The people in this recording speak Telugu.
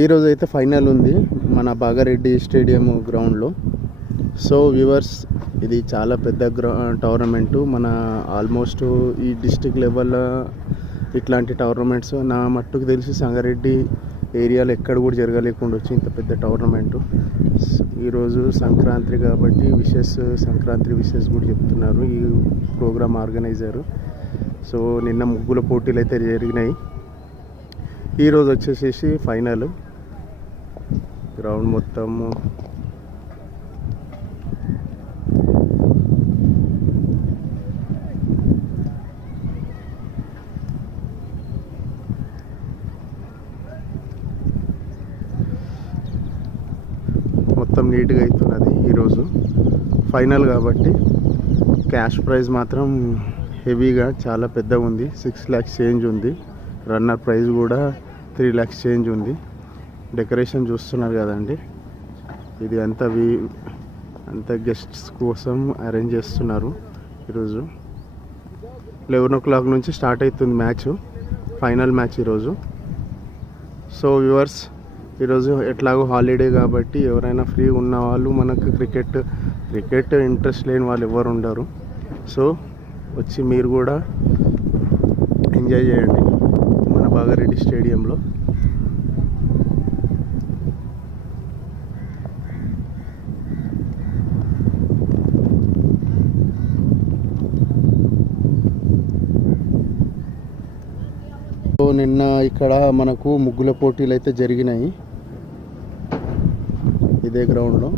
ఈరోజు అయితే ఫైనల్ ఉంది మన బాగారెడ్డి స్టేడియం గ్రౌండ్లో. సో వ్యూవర్స్, ఇది చాలా పెద్ద టోర్నమెంటు. మన ఆల్మోస్ట్ ఈ డిస్ట్రిక్ట్ లెవెల్లో ఇట్లాంటి టోర్నమెంట్స్ నా మట్టుకు తెలిసి సంగారెడ్డి ఏరియాలో ఎక్కడ కూడా జరగలేకుండా వచ్చి ఇంత పెద్ద టోర్నమెంటు. ఈరోజు సంక్రాంతి కాబట్టి సంక్రాంతి విషెస్ కూడా చెప్తున్నారు ఈ ప్రోగ్రామ్ ఆర్గనైజరు. సో నిన్న ముగ్గుల పోటీలు అయితే జరిగినాయి. ఈరోజు వచ్చేసేసి ఫైనల్. గ్రౌండ్ మొత్తము నీట్గా అవుతున్నది. ఈరోజు ఫైనల్ కాబట్టి క్యాష్ ప్రైజ్ మాత్రం హెవీగా చాలా పెద్ద ఉంది. 6 lakhs చేంజ్ ఉంది. రన్నర్ ప్రైజ్ కూడా 3 lakhs చేంజ్ ఉంది. డెకరేషన్ చూస్తున్నారు కదండి, ఇది అంతా గెస్ట్స్ కోసం అరేంజ్ చేస్తున్నారు. ఈరోజు 11 o'clock నుంచి స్టార్ట్ అవుతుంది మ్యాచ్, ఫైనల్ మ్యాచ్ ఈరోజు. సో వ్యూవర్స్, ఈరోజు ఎట్లాగో హాలిడే కాబట్టి ఎవరైనా ఫ్రీ ఉన్న వాళ్ళు, మనకు క్రికెట్ ఇంట్రెస్ట్ లేని వాళ్ళు ఎవరు ఉండరు. సో వచ్చి మీరు కూడా ఎంజాయ్ చేయండి మన బాగారెడ్డి స్టేడియంలో. నిన్న ఇక్కడ మనకు ముగ్గుల పోటీలు అయితే జరిగినాయి ఇదే గ్రౌండ్లో.